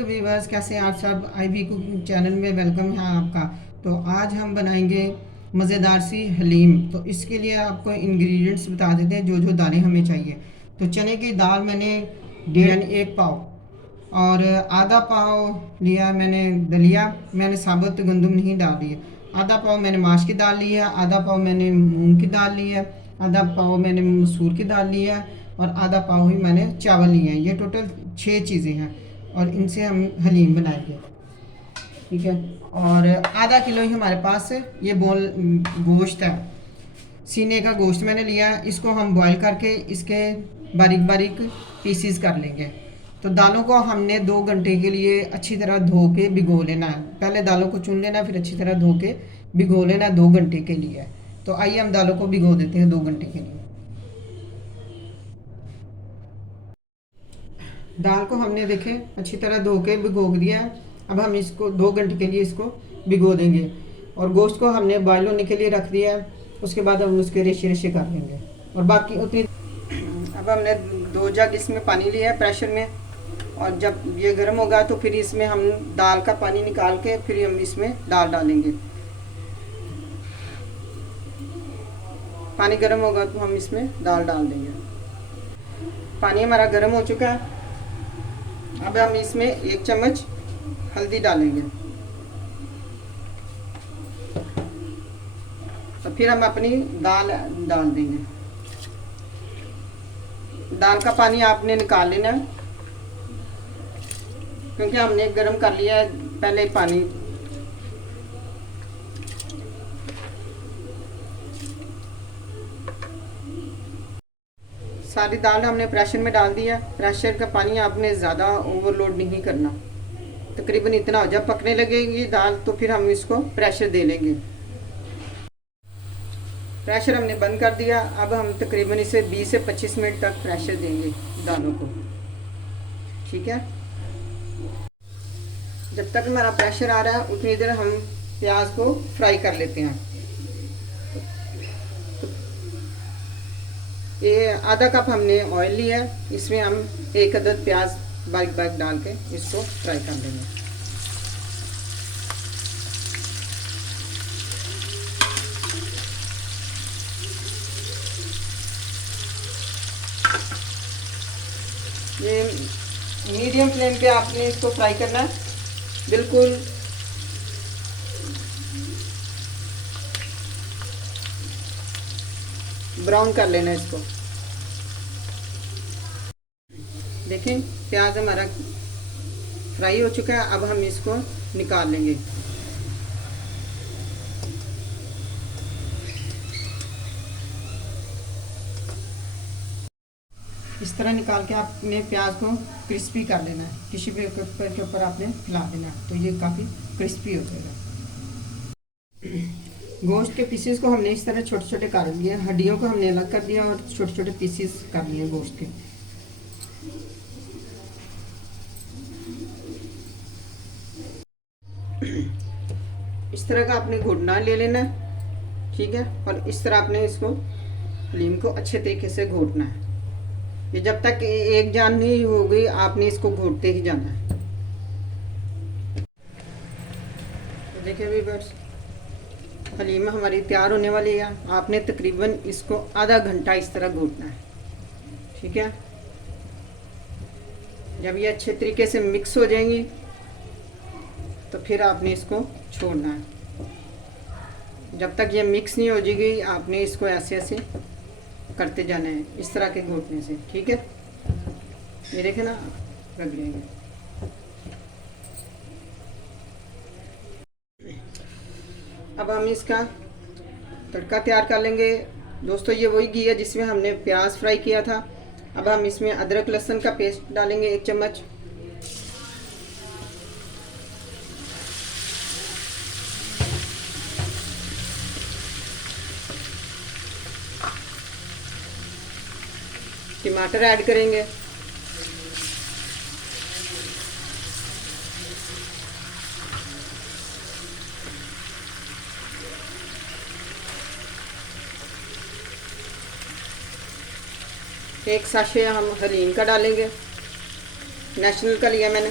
वालेकुम व्यूअर्स, कैसे हैं आप सब। IB कुकिंग चैनल में वेलकम है आपका। तो आज हम बनाएंगे मज़ेदार सी हलीम। तो इसके लिए आपको इंग्रेडिएंट्स बता देते हैं जो जो दालें हमें चाहिए। तो चने की दाल मैंने यानी 1 पाव और आधा पाव लिया मैंने दलिया। मैंने साबुत गंदम नहीं डाल दी है। आधा पाव मैंने माश की दाल ली है, आधा पाव मैंने मूंग की दाल ली है, आधा पाव मैंने मसूर की दाल ली है और आधा पाव ही मैंने चावल लिए हैं। ये टोटल 6 चीज़ें हैं और इनसे हम हलीम बनाएंगे, ठीक है। और आधा किलो ही हमारे पास ये बोल गोश्त है, सीने का गोश्त मैंने लिया है। इसको हम बॉईल करके इसके बारीक बारीक पीसीज कर लेंगे। तो दालों को हमने 2 घंटे के लिए अच्छी तरह धो के भिगो लेना है। पहले दालों को चुन लेना, फिर अच्छी तरह धो के भिगो लेना 2 घंटे के लिए। तो आइए हम दालों को भिगो देते हैं 2 घंटे के लिए। दाल को हमने देखे अच्छी तरह धो के भिगो दिया है। अब हम इसको 2 घंटे के लिए इसको भिगो देंगे। और गोश्त को हमने बॉयल होने के लिए रख दिया है। उसके बाद हम उसके रेशे रेशे कर लेंगे और बाकी उतनी। अब हमने 2 जग इसमें पानी लिया है प्रेशर में, और जब ये गर्म होगा तो फिर इसमें हम दाल का पानी निकाल के फिर हम इसमें दाल डालेंगे। पानी गर्म होगा तो हम इसमें दाल डाल देंगे। पानी हमारा गर्म हो चुका है। अब हम इसमें 1 चम्मच हल्दी डालेंगे। तो फिर हम अपनी दाल डाल देंगे। दाल का पानी आपने निकाल लेना है, क्योंकि हमने गर्म कर लिया है पहले पानी। सारी दाल हमने प्रेशर में डाल दिया। प्रेशर का पानी आपने ज़्यादा ओवरलोड नहीं करना, तकरीबन इतना। जब पकने लगेगी दाल तो फिर हम इसको प्रेशर दे लेंगे। प्रेशर हमने बंद कर दिया। अब हम तकरीबन इसे 20 से 25 मिनट तक प्रेशर देंगे दालों को, ठीक है। जब तक हमारा प्रेशर आ रहा है उतनी देर हम प्याज को फ्राई कर लेते हैं। ये आधा कप हमने ऑयल लिया है, इसमें हम 1 अदद प्याज बारीक बारीक डाल के इसको फ्राई कर लेंगे। ये मीडियम फ्लेम पे आपने इसको फ्राई करना है, बिल्कुल ब्राउन कर लेना इसको। देखें प्याज हमारा फ्राई हो चुका है। अब हम इसको निकाल लेंगे। इस तरह निकाल के आपने प्याज को क्रिस्पी कर लेना है। टिश्यू पेपर के ऊपर आपने फैला देना है, तो ये काफ़ी क्रिस्पी हो जाएगा। गोश्त के पीसेस को हमने इस तरह छोटे छोटे काट लिए। हड्डियों को हमने अलग कर दिया और छोटे छोटे पीसेस कर लिए गोश्त के। इस तरह का आपने घुटना ले लेना, ठीक है। और इस तरह आपने इसको हलीम को अच्छे तरीके से घोटना है। ये जब तक एक जान नहीं हो गई आपने इसको घोटते ही जाना है। तो देखिए व्यूअर्स, हलीम हमारी तैयार होने वाली है। आपने तकरीबन इसको आधा घंटा इस तरह घोटना है, ठीक है। जब ये अच्छे तरीके से मिक्स हो जाएंगी तो फिर आपने इसको छोड़ना है। जब तक ये मिक्स नहीं हो जाएगी आपने इसको ऐसे ऐसे करते जाना है, इस तरह के घोटने से, ठीक है। ये देखें ना, रख जाएंगे। अब हम इसका तड़का तैयार कर लेंगे। दोस्तों ये वही घी है जिसमें हमने प्याज फ्राई किया था। अब हम इसमें अदरक लहसुन का पेस्ट डालेंगे 1 चम्मच। टमाटर ऐड करेंगे। एक साशे हम हलीम का डालेंगे, नेशनल का लिया मैंने।